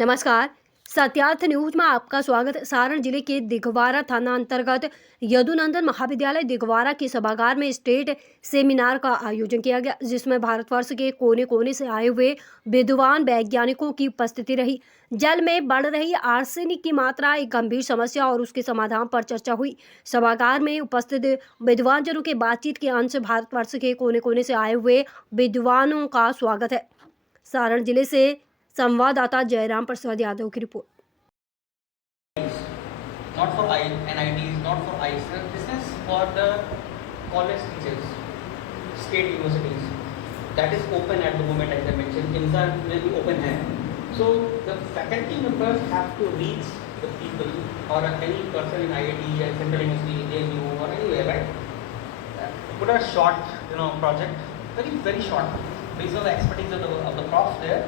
नमस्कार। सत्यार्थ न्यूज में आपका स्वागत। सारण जिले के दिघवारा थाना अंतर्गत यदुनंदन महाविद्यालय दिघवारा के सभागार में स्टेट सेमिनार का आयोजन किया गया, जिसमें भारतवर्ष के कोने कोने से आए हुए विद्वान वैज्ञानिकों की उपस्थिति रही। जल में बढ़ रही आर्सेनिक की मात्रा एक गंभीर समस्या और उसके समाधान पर चर्चा हुई। सभागार में उपस्थित विद्वान जनों के बातचीत के अंश भारतवर्ष के कोने कोने से आए हुए विद्वानों का स्वागत है। सारण जिले से संवाददाता जयराम प्रसाद यादव की report. Not for NITs, not for ICE. This is for the college teachers, state universities. That is open at the moment, as I mentioned. IMSA will be open here. So the faculty members have to reach the people or any person in IIT, Central University, JNU or anywhere, right? Put a short, project, very short, based on the expertise of the prof there,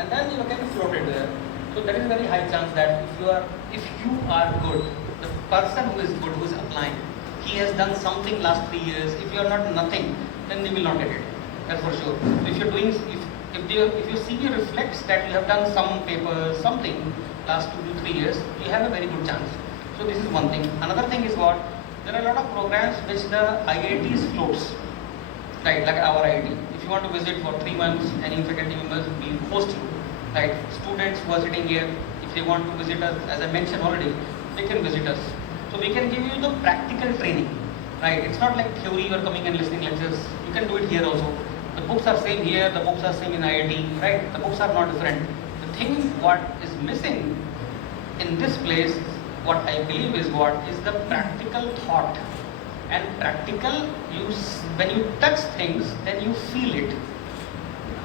and then you can float it there. So there is a very high chance that if you are good, the person who is good, who is applying, he has done something last 3 years. If you are not nothing, then you will not get it. That's for sure. So if you're doing, if your CV reflects that you have done some papers, something last 2 to 3 years, you have a very good chance. So this is one thing. Another thing is what there are a lot of programs which the IITs floats, right? Like our IIT. If you want to visit for 3 months, any faculty members will host you. Right, students who are sitting here, if they want to visit us, as I mentioned already, they can visit us. So we can give you the practical training, right? It's not like theory you are coming and listening lectures. You can do it here also. The books are same here, the books are same in IIT, right? The books are not different. The thing what is missing in this place, what I believe is the practical thought. And practical, when you touch things, then you feel it.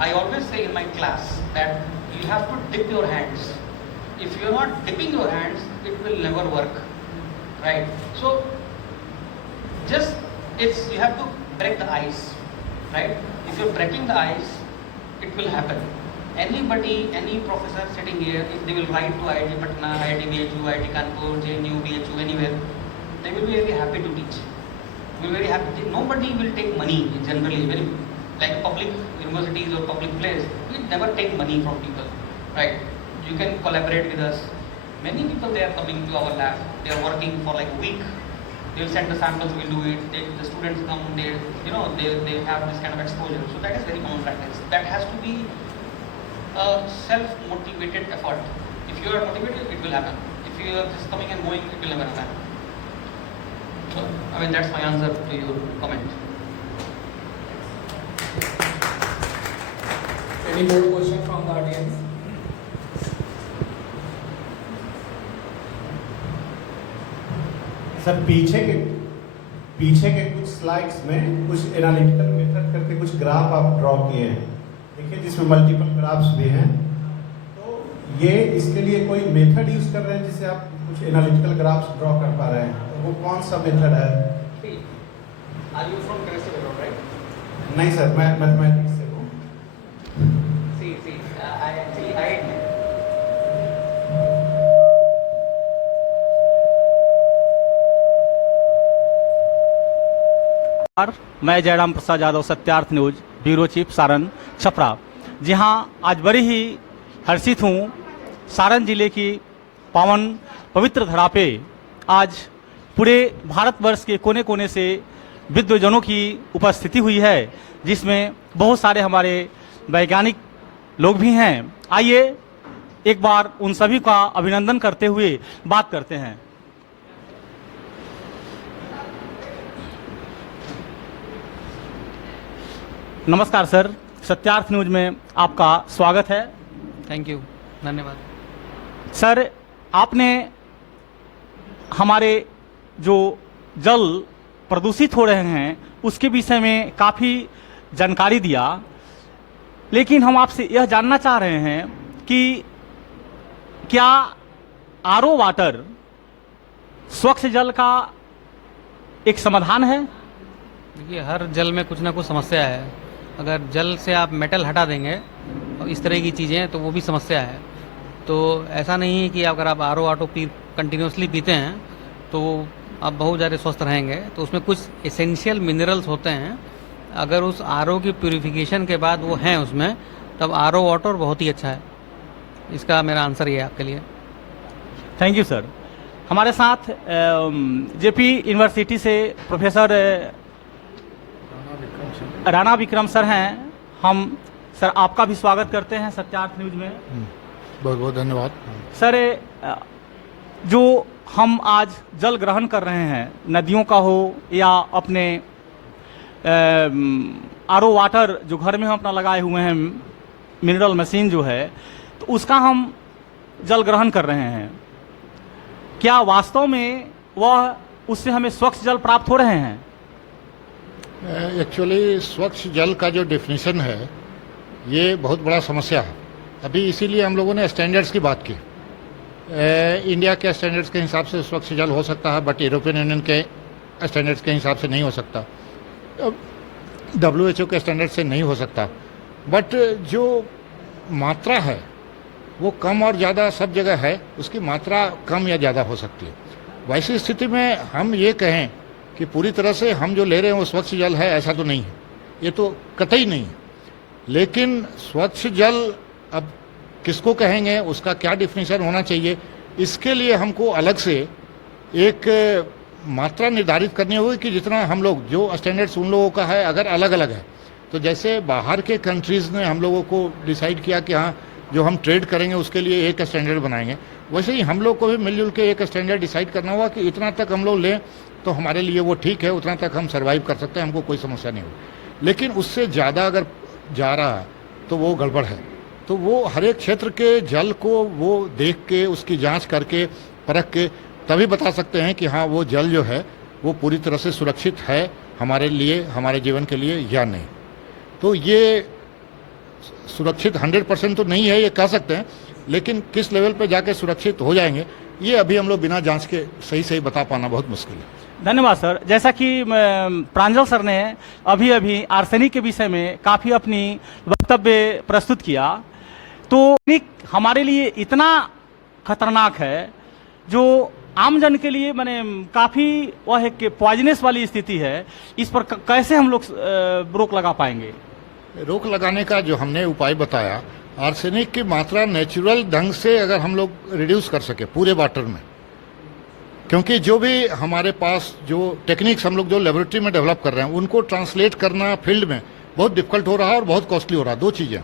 I always say in my class that you have to dip your hands. If you are not dipping your hands, it will never work, right? So you have to break the ice, right? If you're breaking the ice, it will happen. Anybody, any professor sitting here, if they will write to IIT Patna, IIT BHU, IIT Kanpur, JNU, BHU, anywhere, they will be very happy to teach. Will be very happy. Nobody will take money generally, like public universities or public place, we never take money from people, right? You can collaborate with us. Many people, they are coming to our lab, they are working for like a week. They will send the samples, we'll do it. The students come, they have this kind of exposure. So that is very common practice. That has to be a self-motivated effort. If you are motivated, it will happen. If you are just coming and going, it will never happen. So, that's my answer to your comment. Any more question from the audience? Sir पीछे के कुछ slides में कुछ analytical method करके कुछ graph आप draw किए हैं, देखिए, जिसमें मल्टीपल ग्राफ्स भी हैं। तो ये इसके लिए कोई मेथड यूज कर रहे हैं जिससे आप कुछ एनालिटिकल ग्राफ्स ड्रॉ कर पा रहे हैं, तो वो कौन सा मेथड है? Are you from chemistry background, right? नहीं सर, मैं मैथमेटिक्स से हूँ। मैं Jairam Prasad Yadav, Satyarth news, bureau chief, Saran Chhapra. जी हाँ, आज बड़ी ही हर्षित हूँ। सारण जिले की पावन पवित्र धरा पे आज पूरे भारतवर्ष के कोने कोने से विद्वजनों की उपस्थिति हुई है, जिसमें बहुत सारे हमारे वैज्ञानिक लोग भी हैं। आइए एक बार उन सभी का अभिनंदन करते हुए बात करते हैं। नमस्कार सर, सत्यार्थ न्यूज में आपका स्वागत है। थैंक यू, धन्यवाद। सर, आपने हमारे जो जल प्रदूषित हो रहे हैं उसके विषय में काफ़ी जानकारी दिया, लेकिन हम आपसे यह जानना चाह रहे हैं कि क्या आरओ वाटर स्वच्छ जल का एक समाधान है? देखिए, हर जल में कुछ ना कुछ समस्या है। अगर जल से आप मेटल हटा देंगे और इस तरह की चीज़ें, तो वो भी समस्या है। तो ऐसा नहीं है कि अगर आप आरओ वाटर कंटिन्यूसली पीते हैं तो आप बहुत ज़्यादा स्वस्थ रहेंगे। तो उसमें कुछ एसेंशियल मिनरल्स होते हैं, अगर उस आरओ की प्यूरिफिकेशन के बाद वो हैं उसमें, तब आरओ वाटर बहुत ही अच्छा है। इसका मेरा आंसर ये है आपके लिए। Thank you sir. हमारे साथ जेपी यूनिवर्सिटी से प्रोफेसर राणा विक्रम सर हैं। हम सर आपका भी स्वागत करते हैं सत्यार्थ न्यूज में। बहुत बहुत धन्यवाद। सर जो हम आज जल ग्रहण कर रहे हैं, नदियों का हो या अपने आरओ वाटर जो घर में हम अपना लगाए हुए हैं, मिनरल मशीन जो है, तो उसका हम जल ग्रहण कर रहे हैं, क्या वास्तव में वह उससे हमें स्वच्छ जल प्राप्त हो रहे हैं? एक्चुअली स्वच्छ जल का जो डेफिनेशन है ये बहुत बड़ा समस्या है। अभी इसीलिए हम लोगों ने स्टैंडर्ड्स की बात की। इंडिया के स्टैंडर्ड्स के हिसाब से स्वच्छ जल हो सकता है, बट यूरोपियन यूनियन के स्टैंडर्ड्स के हिसाब से नहीं हो सकता, WHO के स्टैंडर्ड से नहीं हो सकता। बट जो मात्रा है वो कम और ज़्यादा सब जगह है, उसकी मात्रा कम या ज़्यादा हो सकती है। वैसी स्थिति में हम ये कहें कि पूरी तरह से हम जो ले रहे हैं वो स्वच्छ जल है, ऐसा तो नहीं है, ये तो कतई नहीं है। लेकिन स्वच्छ जल अब किसको कहेंगे, उसका क्या डिफिनीशन होना चाहिए, इसके लिए हमको अलग से एक मात्रा निर्धारित करनी होगी कि जितना हम लोग, जो स्टैंडर्ड्स उन लोगों का है अगर अलग अलग है, तो जैसे बाहर के कंट्रीज़ ने हम लोगों को डिसाइड किया कि हाँ जो हम ट्रेड करेंगे उसके लिए एक स्टैंडर्ड बनाएंगे, वैसे ही हम लोग को भी मिलजुल के एक स्टैंडर्ड डिसाइड करना होगा कि इतना तक हम लोग लें तो हमारे लिए वो ठीक है, उतना तक हम सर्वाइव कर सकते हैं, हमको कोई समस्या नहीं होगी। लेकिन उससे ज़्यादा अगर जा रहा है तो वो गड़बड़ है। तो वो हर एक क्षेत्र के जल को वो देख के, उसकी जांच करके, परख के तभी बता सकते हैं कि हाँ वो जल जो है वो पूरी तरह से सुरक्षित है हमारे लिए, हमारे जीवन के लिए या नहीं। तो ये सुरक्षित 100% तो नहीं है ये कह सकते हैं, लेकिन किस लेवल पे जाके सुरक्षित हो जाएंगे ये अभी हम लोग बिना जांच के सही सही बता पाना बहुत मुश्किल है। धन्यवाद सर। जैसा कि प्रांजल सर ने अभी आर्सेनिक के विषय में काफ़ी अपनी वक्तव्य प्रस्तुत किया, तो हमारे लिए इतना खतरनाक है जो आमजन के लिए मैंने काफ़ी वह एक पॉइजनस वाली स्थिति है, इस पर कैसे हम लोग रोक लगा पाएंगे? रोक लगाने का जो हमने उपाय बताया, आर्सेनिक की मात्रा नेचुरल ढंग से अगर हम लोग रिड्यूस कर सके पूरे वाटर में, क्योंकि जो भी हमारे पास जो टेक्निक्स हम लोग जो लेबोरेटरी में डेवलप कर रहे हैं उनको ट्रांसलेट करना फील्ड में बहुत डिफिकल्ट हो रहा है और बहुत कॉस्टली हो रहा है। दो चीज़ें,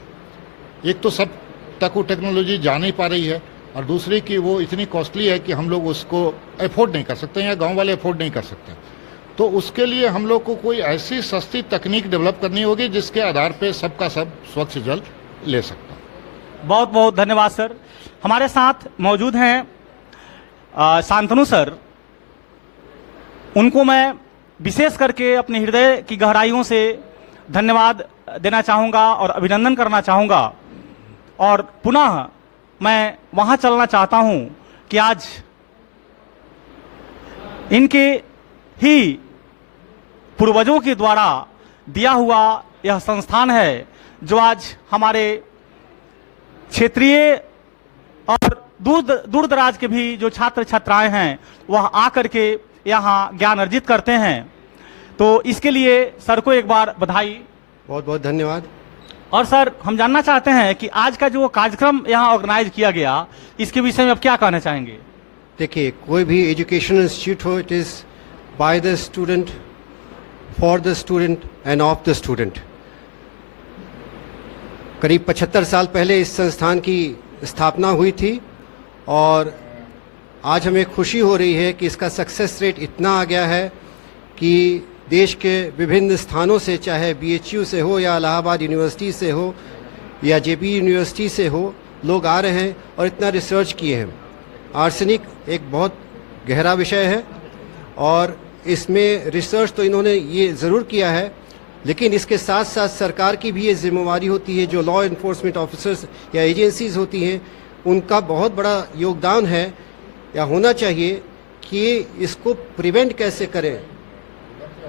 एक तो सब तक वो टेक्नोलॉजी जा नहीं पा रही है, और दूसरी कि वो इतनी कॉस्टली है कि हम लोग उसको अफोर्ड नहीं कर सकते या गांव वाले अफोर्ड नहीं कर सकते। तो उसके लिए हम लोग को कोई ऐसी सस्ती तकनीक डेवलप करनी होगी जिसके आधार पे सबका सब स्वच्छ जल ले सकता है। बहुत बहुत धन्यवाद सर। हमारे साथ मौजूद हैं शांतनु सर। उनको मैं विशेष करके अपने हृदय की गहराइयों से धन्यवाद देना चाहूँगा और अभिनंदन करना चाहूँगा, और पुनः मैं वहाँ चलना चाहता हूँ कि आज इनके ही पूर्वजों के द्वारा दिया हुआ यह संस्थान है जो आज हमारे क्षेत्रीय और दूर दराज के भी जो छात्र छात्राएं हैं वह आकर के यहाँ ज्ञान अर्जित करते हैं। तो इसके लिए सर को एक बार बधाई, बहुत बहुत धन्यवाद। और सर हम जानना चाहते हैं कि आज का जो कार्यक्रम यहाँ ऑर्गेनाइज किया गया, इसके विषय में आप क्या कहना चाहेंगे? देखिए, कोई भी एजुकेशनल इंस्टीट्यूट हो, it is by the student, for the student end of the student. करीब 75 साल पहले इस संस्थान की स्थापना हुई थी और आज हमें खुशी हो रही है कि इसका सक्सेस रेट इतना आ गया है कि देश के विभिन्न स्थानों से, चाहे BHU से हो या इलाहाबाद यूनिवर्सिटी से हो या JP यूनिवर्सिटी से हो, लोग आ रहे हैं और इतना रिसर्च किए हैं। आर्सेनिक एक बहुत गहरा विषय है और इसमें रिसर्च तो इन्होंने ये ज़रूर किया है, लेकिन इसके साथ साथ सरकार की भी ये जिम्मेवारी होती है, जो लॉ इन्फोर्समेंट ऑफिसर्स या एजेंसीज होती हैं उनका बहुत बड़ा योगदान है या होना चाहिए कि इसको प्रिवेंट कैसे करें।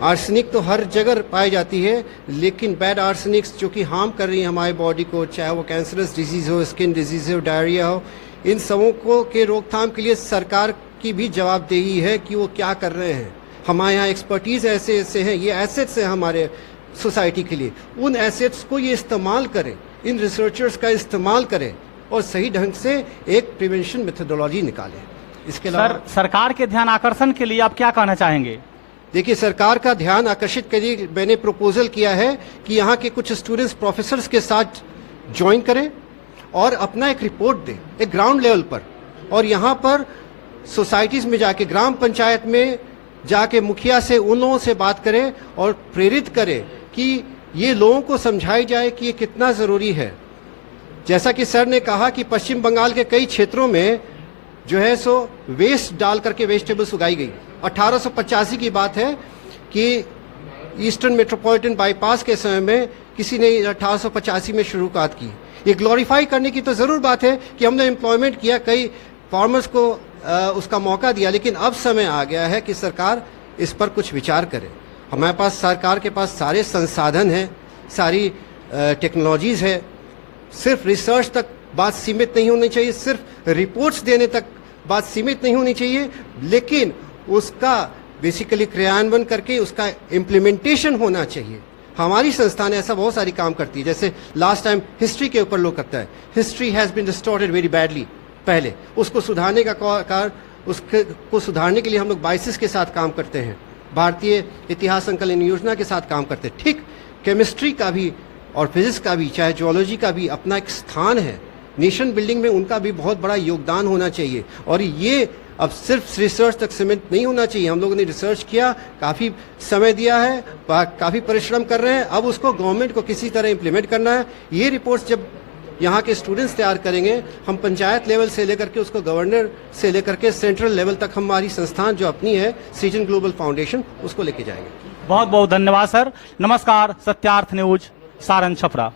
आर्सेनिक तो हर जगह पाई जाती है, लेकिन बैड आर्सेनिक्स जो कि हार्म कर रही है हमारी बॉडी को, चाहे वो कैंसरस डिजीज़ हो, स्किन डिजीज़ हो, डायरिया हो, इन सबों को के रोकथाम के लिए सरकार की भी जवाबदेही है कि वो क्या कर रहे हैं। हमारे यहाँ एक्सपर्टीज़ ऐसे हैं, ये एसेट्स हैं हमारे सोसाइटी के लिए, उन एसेट्स को ये इस्तेमाल करें, इन रिसर्चर्स का इस्तेमाल करें और सही ढंग से एक प्रिवेंशन मेथोडोलॉजी निकालें। इसके सर, अलावा सरकार के ध्यान आकर्षण के लिए आप क्या कहना चाहेंगे? देखिए, सरकार का ध्यान आकर्षित के लिए मैंने प्रपोजल किया है कि यहाँ के कुछ स्टूडेंट्स प्रोफेसर्स के साथ ज्वाइन करें और अपना एक रिपोर्ट दें एक ग्राउंड लेवल पर, और यहाँ पर सोसाइटीज में जाके, ग्राम पंचायत में जाके मुखिया से, उन लोगों से बात करें और प्रेरित करें कि ये लोगों को समझाई जाए कि ये कितना ज़रूरी है। जैसा कि सर ने कहा कि पश्चिम बंगाल के कई क्षेत्रों में जो है सो वेस्ट डाल करके वेजिटेबल्स उगाई गई। 1885 की बात है कि ईस्टर्न मेट्रोपॉलिटन बाईपास के समय में किसी ने 1885 में शुरुआत की। ये ग्लोरीफाई करने की तो ज़रूर बात है कि हमने एम्प्लॉयमेंट किया, कई फार्मर्स को उसका मौका दिया, लेकिन अब समय आ गया है कि सरकार इस पर कुछ विचार करे। हमारे पास, सरकार के पास सारे संसाधन हैं, सारी टेक्नोलॉजीज़ है। सिर्फ रिसर्च तक बात सीमित नहीं होनी चाहिए, सिर्फ रिपोर्ट्स देने तक बात सीमित नहीं होनी चाहिए, लेकिन उसका बेसिकली क्रियान्वयन करके उसका इम्प्लीमेंटेशन होना चाहिए। हमारी संस्था ने ऐसा बहुत सारी काम करती है, जैसे लास्ट टाइम हिस्ट्री के ऊपर लोग करता है, history has been distorted very badly. पहले उसको सुधारने का कार्य, उसको सुधारने के लिए हम लोग बाइसिस के साथ काम करते हैं, भारतीय इतिहास संकलन योजना के साथ काम करते हैं। ठीक केमिस्ट्री का भी और फिजिक्स का भी, चाहे जियोलॉजी का भी अपना एक स्थान है। नेशन बिल्डिंग में उनका भी बहुत बड़ा योगदान होना चाहिए, और ये अब सिर्फ रिसर्च तक सीमित नहीं होना चाहिए। हम लोगों ने रिसर्च किया, काफ़ी समय दिया है, काफ़ी परिश्रम कर रहे हैं, अब उसको गवर्नमेंट को किसी तरह इम्प्लीमेंट करना है। ये रिपोर्ट्स जब यहाँ के स्टूडेंट्स तैयार करेंगे, हम पंचायत लेवल से लेकर के उसको गवर्नर से लेकर के सेंट्रल लेवल तक हमारी संस्थान जो अपनी है सीजन ग्लोबल फाउंडेशन, उसको लेके जाएंगे। बहुत बहुत धन्यवाद सर। नमस्कार। सत्यार्थ न्यूज, सारण, छपरा।